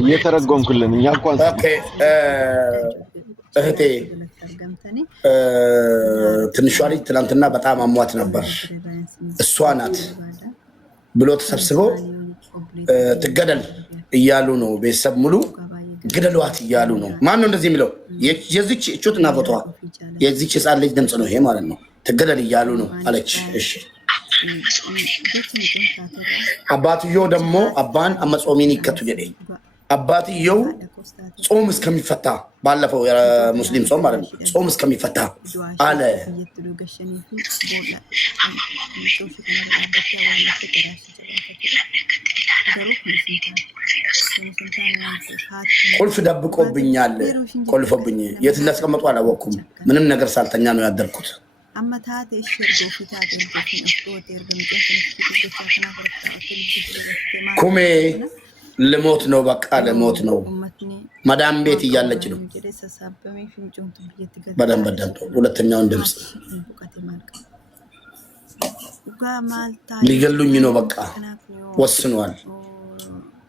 እየተረጎምኩልን እኛ እንኳን እህቴ ትንሿ ልጅ ትናንትና በጣም አሟት ነበር። እሷ ናት ብሎ ተሰብስበው ትገደል እያሉ ነው። ቤተሰብ ሙሉ ግደሏት እያሉ ነው። ማን ነው እንደዚህ የሚለው? የዚች እቹትና ፎቶዋ የዚች ህፃን ልጅ ድምፅ ነው ይሄ ማለት ነው። ትገደል እያሉ ነው አለች። እሺ አባትየው ደግሞ አባን አመጾሚን ይከቱ ጀዴ አባትየው ጾም እስከሚፈታ ባለፈው የሙስሊም ጾም ማለት ነው። ጾም እስከሚፈታ አለ። ቁልፍ ደብቆብኛል። ቆልፎብኝ የት እንዳስቀመጡ አላወኩም። ምንም ነገር ሳልተኛ ነው ያደርኩት። ኩሜ ልሞት ነው፣ በቃ ልሞት ነው። መዳም ቤት እያለች ነው። በደንብ ሁለተኛውን ድምፅ ሊገሉኝ ነው፣ በቃ ወስኗል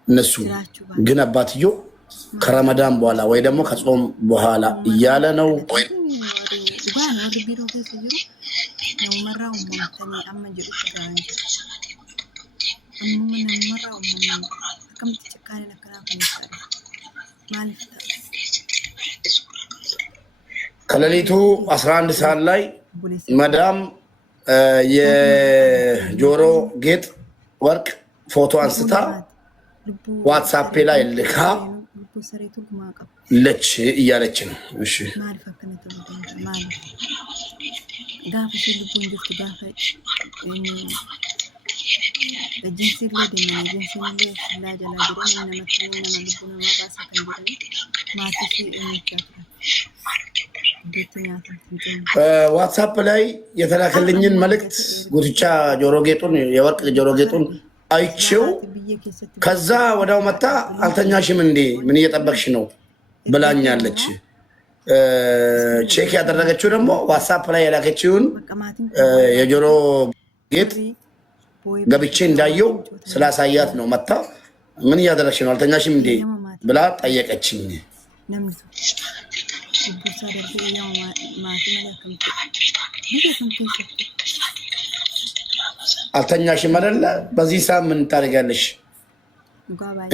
እነሱ። ግን አባትዮ ከረመዳን በኋላ ወይ ደግሞ ከጾም በኋላ እያለ ነው። ከሌሊቱ 11 ሰዓት ላይ መዳም የጆሮ ጌጥ ወርቅ ፎቶ አንስታ ዋትስአፕ ላይ ልካ ለች እያለች ነው። እሺ ዋትስአፕ ላይ የተላከልኝን መልእክት ጉትቻ ጆሮ ጌጡን የወርቅ ጆሮ ጌጡን አይቼው ከዛ ወዳው መጣ። አልተኛሽም እንዴ ምን እየጠበቅሽ ነው ብላኛለች። ቼክ ያደረገችው ደግሞ ዋትስአፕ ላይ የላከችውን የጆሮ ጌጥ ገብቼ እንዳየው ስላሳያት ነው። መጣ ምን እያደረግሽ ነው አልተኛሽም እንዴ ብላ ጠየቀችኝ። አልተኛሽም አይደለ? በዚህ ሰዓት ምን ታደርጊያለሽ?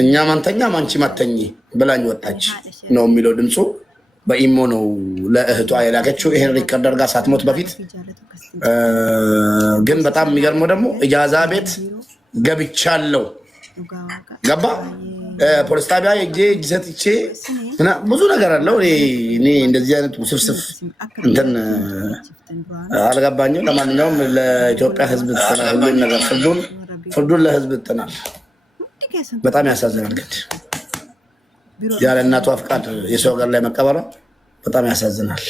እኛ ማንተኛ ማንቺ ማተኝ ብላኝ ወጣች ነው የሚለው ድምፁ። በኢሞ ነው ለእህቷ የላከችው ይሄን ሪከርድ አድርጋ ሳትሞት በፊት። ግን በጣም የሚገርመው ደግሞ እጃዛ ቤት ገብቻለሁ ገባ ፖሊስ ጣቢያ ሄጄ እጅ ሰጥቼ ብዙ ነገር አለው። እኔ እንደዚህ አይነት ውስብስብ እንትን አልገባኝም። ለማንኛውም ለኢትዮጵያ ሕዝብ ትተናል። ሁሉም ነገር ፍርዱን ለሕዝብ ትተናል። በጣም ያሳዝናል። ግን ያለ እናቷ ፍቃድ የሰው ሀገር ላይ መቀበሯ በጣም ያሳዝናል።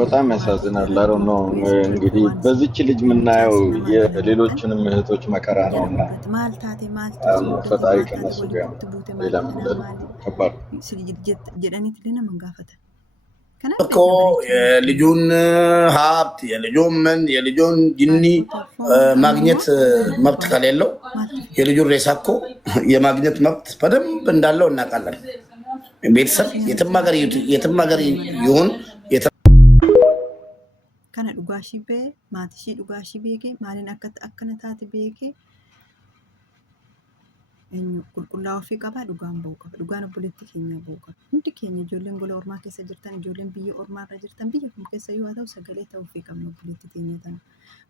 በጣም ያሳዝናል። አሮ ነው እንግዲህ በዚች ልጅ የምናየው የሌሎችንም እህቶች መከራ ነውና ፈጣሪ ከነሱ ጋር ሌላ ምንድን ከባድ እኮ የልጁን ሀብት የልጁን ጅኒ ማግኘት መብት ከሌለው የልጁን ሬሳ እኮ የማግኘት መብት በደንብ እንዳለው እናውቃለን። ቤተሰብ የትም ሀገር ይሁን kana dhugaashii bee maatishii dhugaashii beekee maaliin akkana taate beekee qulqullaa'uu fi qaba dhugaan ba'uu qaba. Dhugaan obboleetti keenya ba'uu qaba. Hundi keenya ijoolleen gola ormaa keessa jirtan ijoolleen biyya ormaa irra jirtan biyya kam keessa yoo ta'u sagalee ta'uu fi qabna obboleetti keenya tana.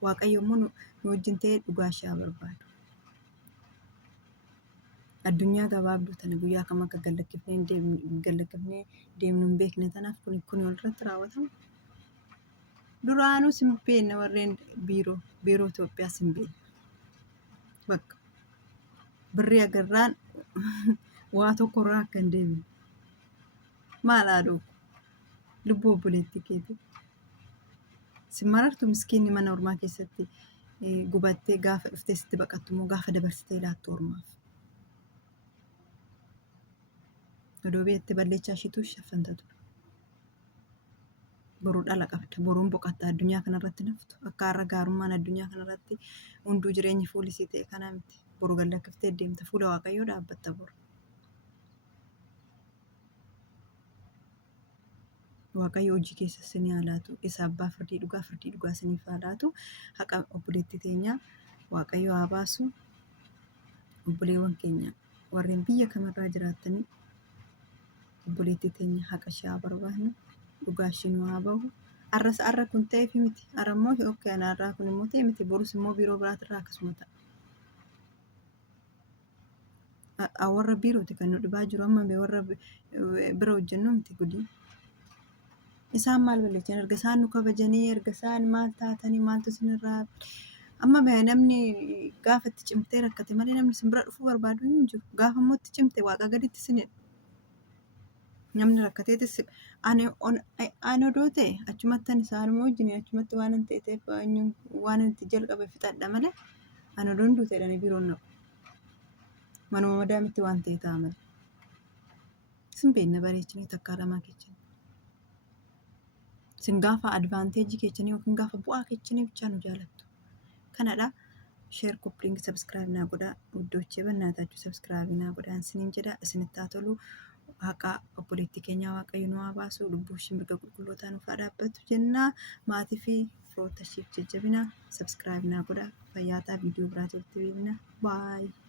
Waaqayyo immoo nu wajjin ta'ee dhugaashii haa barbaadu. Addunyaa gabaabduu tana guyyaa kam akka gallakkifnee deemnu hin beekne tanaaf kun walirratti raawwatama. Duraanuu simbeena warreen biiroo Itoophiyaa simbeena. Bakka birrii agarraan waa tokko irraa akka hin deemne. Maal haadhoo lubbuu obboleetti keeti. Simarartu miskiinni mana ormaa keessatti gubattee gaafa dhuftee sitti baqattu immoo gaafa dabarsitee laattu ormaaf. Odoo beekte balleechaa ishiitu shaffanta ture. Boruu dhala qabda. Boruun boqotta addunyaa kanarratti naftu. Akka har'a gaarummaan addunyaa kanarratti hunduu jireenyi fuulisii ta'e kana miti. Boru gallakkiftee deemta. Fuula Waaqayyoo dhaabbatta boru. Waaqayyo hojii keessa isinii haa laatu. Isa abbaa firdii dhugaa isiniif haa laatu. Haqa obboleettii teenyaa Waaqayyo haa baasu. Obboleewwan keenya warreen biyya kamirraa jiraatanii obboleettii teenya haqa ishee haa barbaadnu. Dhugaa ishee nu haa bahu. Har'a kun ta'eef miti. Har'a immoo har'aa kun immoo ta'e miti. Borus immoo biiroo biraatirraa akkasuma ta'a. Warra biirooti kan nu dhibaa jiru amma warra bira hojjennu miti gudii. Isaan maal balleessan erga isaan nu kabajanii erga isaan maal taatanii maaltu isinirraa amma namni gaafa itti cimtee rakkate malee namni isin bira dhufuu barbaadu hin jiru. Gaafa immoo itti cimte waaqa gaditti isinidha. Namni rakkateetis ani odoo ta'e achumattan isaan immoo wajjin achumatti waan hin ta'eef waan itti jalqabe fixadha malee ani odoon duuteedhaan biiroon naqu. Manuma madaamitti waan ta'e ta'a malee. Isin beekna bareechinii takkaa lamaa keechan. Isin gaafa advaanteejii keechanii yookiin gaafa bu'aa keechanii bichaa nu jaalattu. Kanadha. Sheer koppiliingi sabskiraayib naa godhaa. Iddoochee bannaataachuu sabskiraayib naa godhaan isiniin jedha. Isinitti haa tolu. Haqa obboleettii keenyaa Waaqayyo nu haa baasu. Lubbuu ishee mirga qulqullootaa nuuf haa dhaabbatu jenna. Maatii fi firoota isheef jajjabina. Sabskiraayib naa godhaa. Fayyaa ta'aa viidiyoo biraatti walitti deebina. Baay'ee.